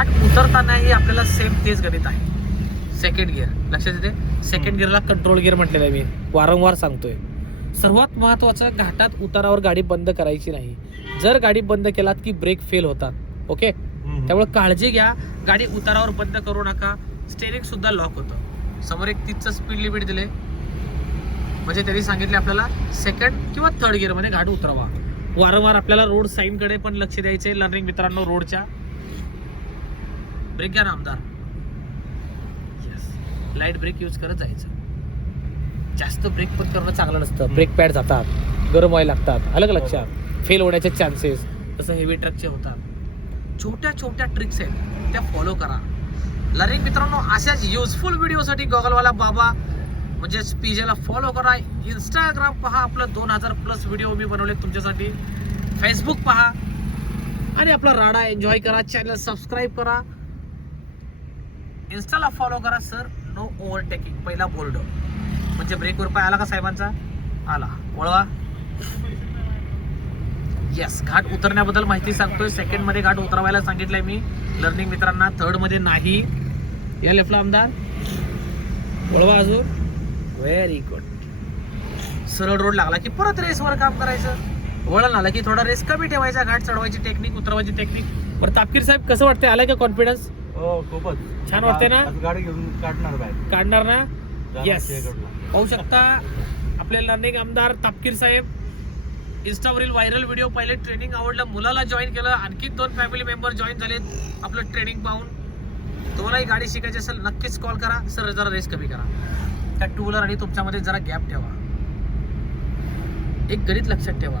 घाट उतरतानाही आपल्याला सेम तेच गणित आहे. सेकंड गिअर लक्षात येते. सेकंड गिअरला कंट्रोल गिअर म्हटलेलं आहे, मी वारंवार सांगतोय. सर्वात महत्त्वाचं, घाटात उतारावर गाडी बंद करायची नाही. जर गाडी बंद केलात की ब्रेक फेल होतात. ओके, त्यामुळे काळजी घ्या. गाडी उतारावर बंद करू नका. स्टेरिंग सुद्धा लॉक होतं. समोर एक 30चं स्पीड लिमिट दिले, म्हणजे त्यांनी सांगितले आपल्याला सेकंड किंवा थर्ड गिअरमध्ये घाट उतरवा. वारंवार आपल्याला रोड साईनकडे पण लक्ष द्यायचे लर्निंग मित्रांनो. रोडच्या ब्रेक घ्या ना आमदार. येस, लाईट ब्रेक यूज करत जायचं. जास्त ब्रेक पण करणं चांगलं नसतं. ब्रेक पॅड जातात, गरम व्हायला लागतात. अलग लक्षात, फेल होण्याचे चान्सेस तसं हेवी ट्रकचे होतात. छोट्या छोट्या ट्रिक्स आहेत, त्या फॉलो करा. लर्निंग मित्रांनो, अशाच युजफुल व्हिडिओसाठी गॉगलवाला बाबा म्हणजे पीजेला फॉलो करा. इंस्टाग्राम पहा, आपलं 2000+ व्हिडिओ मी बनवले तुमच्यासाठी. फेसबुक पहा आणि आपला राडा एन्जॉय करा. चॅनल सबस्क्राईब करा. इन्स्टाला फॉलो करा. सर नो ओव्हरटेकिंग, पहिला बोर्ड म्हणजे ब्रेकवर पाय आला का साहेबांचा, आला, वळवा. येस, घाट उतरण्याबद्दल माहिती सांगतोय. सेकंड मध्ये घाट उतरवायला सांगितलंय मी लर्निंग मित्रांना, थर्ड मध्ये नाही. या लेफ्टला आमदार, वळवा अजून. Very good. सरळ रोड लागला की परत रेसवर काम करायचं. वळण आला की थोडा रेस कमी ठेवायचा. घाट चढवायची टेक्निक, उतरवायची टेक्निक. बरं तापकीर साहेब, कसं वाटतंय, आलाय का कॉन्फिडन्स? हो, खूपच छान वाटतंय ना. गाडी घेऊन काढणार ना. येस, पाहू शकता आपले लर्निंग आमदार तापकीर साहेब. इन्स्टावरील व्हायरल व्हिडिओ पाहिले, ट्रेनिंग आवडलं, मुलाला जॉईन केलं, आणखी 2 फॅमिली मेंबर जॉईन झालेत आपलं ट्रेनिंग पाहून. तुम्हालाही गाडी शिकायची असेल नक्कीच कॉल करा. सर जरा रेस कमी करा. त्या टू व्हीलर आणि तुमच्यामध्ये जरा गॅप ठेवा. एक गणित लक्षात ठेवा,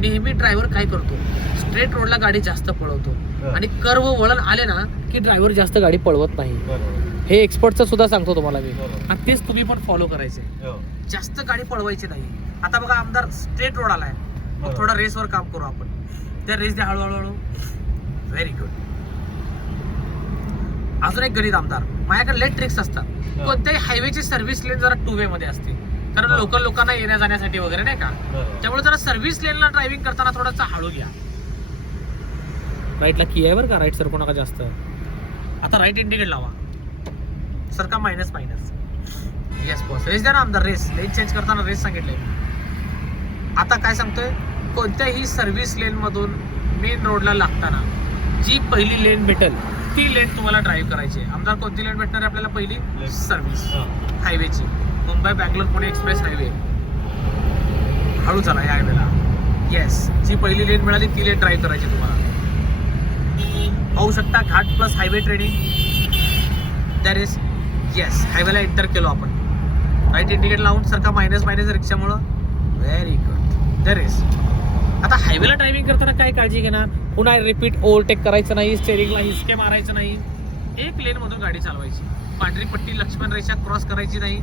नेहमी ड्रायव्हर काय करतो, स्ट्रेट रोडला गाडी जास्त पळवतो आणि कर्व वळण आले ना की ड्रायव्हर जास्त गाडी पळवत नाही. हे एक्सपर्टचं सुद्धा सांगतो तुम्हाला मी, आणि तेच तुम्ही पण फॉलो करायचे. जास्त गाडी पळवायची नाही. आता बघा आमदार, स्ट्रेट रोड आलाय, मग थोडा रेसवर काम करू आपण. त्या रेस द्या हळूहळू. Very good. अजून एक गणित आमदार, माझ्याकडे लेट ट्रिक्स असतात. कोणत्याही हायवेची सर्व्हिस लेन जरा 2 वे मध्ये असते, कारण लोकल लोकांना येण्या जाण्यासाठी वगैरे नाही का. त्यामुळे जरा सर्व्हिस लेनला ड्रायव्हिंग करताना थोडासा हळू घ्या. राईटला की आहे बरं का, राईट सरकू नका जास्त. आता राईट इंडिकेट लावा, सरका मायनस. येस बॉस, रेस द्या ना आमदार. रेस लेन चेंज करताना रेस सांगितले. आता काय सांगतोय, कोणत्याही सर्व्हिस लेन मधून मेन रोडला लागताना जी पहिली लेन भेटेल ती लेन तुम्हाला ड्राईव्ह करायची आहे. आमदार, कोणती लेन भेटणार आहे आपल्याला? पहिली सर्व्हिस हायवेची, मुंबई बँगलोर पुणे एक्सप्रेस हायवे. हळू चला या हायवेला. येस, जी पहिली लेन मिळाली ती लेन ड्राईव्ह करायची तुम्हाला. पाहू शकता, ghat plus highway training. That is yes, हायवेला एंटर केलो आपण. राईट इंडिकेट लावून सरका मायनस रिक्षामुळं. Very good. That is. आता हायवेला ड्रायव्हिंग करताना काय काळजी घेणार, पुन्हा रिपीट ओव्हरटेक करायचं नाही, स्टेरिंगला हिसके मारायचं नाही. एक लेन मधून गाडी चालवायची. पांढरी पट्टी लक्ष्मण रेषा क्रॉस करायची नाही.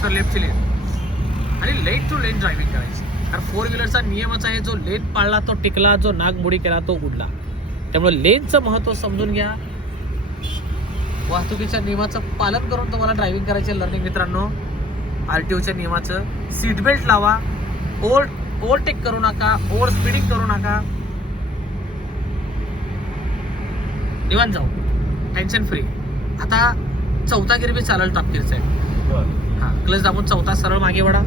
सर लेफ्टची लेन आणि लेन टू लेन ड्रायव्हिंग करायची. कारण 4 व्हीलरचा नियमच आहे, जो लेन पाळला तो टिकला, जो नागमोडी केला तो उडला. त्यामुळे लेनचं महत्त्व समजून घ्या. वाहतुकीच्या नियमाचं पालन करून तुम्हाला ड्रायव्हिंग करायचे लर्निंग मित्रांनो. RTOच्या नियमाचं. सीट बेल्ट लावा. ओव्हरटेक करू नका, ओव्हर स्पीडिंग करू नका. निवांत जाऊ, टेन्शन फ्री. आता 4था गिअर बी चालेल तापकीरचा आहे. हा, क्लच दाबून 4था सरळ मागे vada.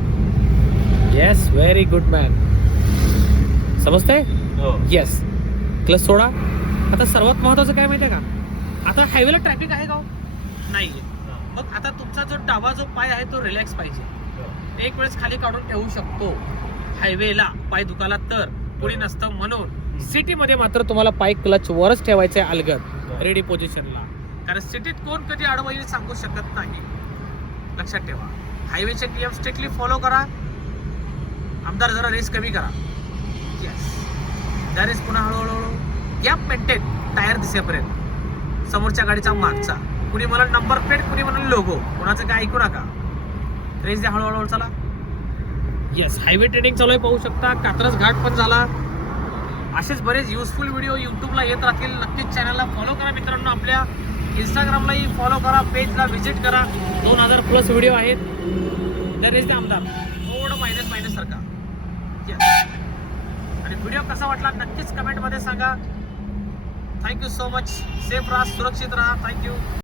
Yes, very good man. समजतंय? येस, क्लच सोडा. आता सर्वात महत्वाचं काय माहितीये का, आता हायवेला ट्रॅफिक आहे का? नाहीये. मग आता तुमचा जो डावा जो पाय आहे तो रिलॅक्स पाहिजे. एक वेळेस खाली काढून ठेवू शकतो. हायवेला पाय दुखाला तर कोणी नसतं म्हणून. सिटीमध्ये मात्र तुम्हाला पाय क्लच वरच ठेवायचं आहे, अलगद रेडी पोझिशनला. कारण सिटीत कोण कधी अडवईल सांगू शकत नाही. लक्षात ठेवा, हायवेचे नियम स्ट्रिक्टली फॉलो करा. आमदार जरा रेस कमी करा. येस, त्या रेस पुन्हा हळूहळू. गॅप मेंटेन, टायर दिसेपर्यंत. समोरच्या गाडीचा मागचा, कुणी मला नंबर प्लेट, कुणी म्हणून लोगो, कुणाचं काय ऐकू नका. रेस द्या हळूहळू. चला. येस, हायवे ट्रेनिंग चालू आहे, पाहू शकता. कात्रज घाट पण झाला. असेच बरेच युजफुल व्हिडिओ यूट्यूबला येत राहतील. नक्कीच चॅनलला फॉलो करा मित्रांनो. आपल्या इंस्टाग्रामलाही फॉलो करा, पेजला व्हिजिट करा. 2000+ व्हिडिओ आहेत. तर रेस द्या आमदार. थोडं मायनस सारखा. येस, आणि व्हिडिओ कसा वाटला नक्कीच कमेंटमध्ये सांगा. Thank you so much. सेफ राहा, सुरक्षित राहा. थँक्यू.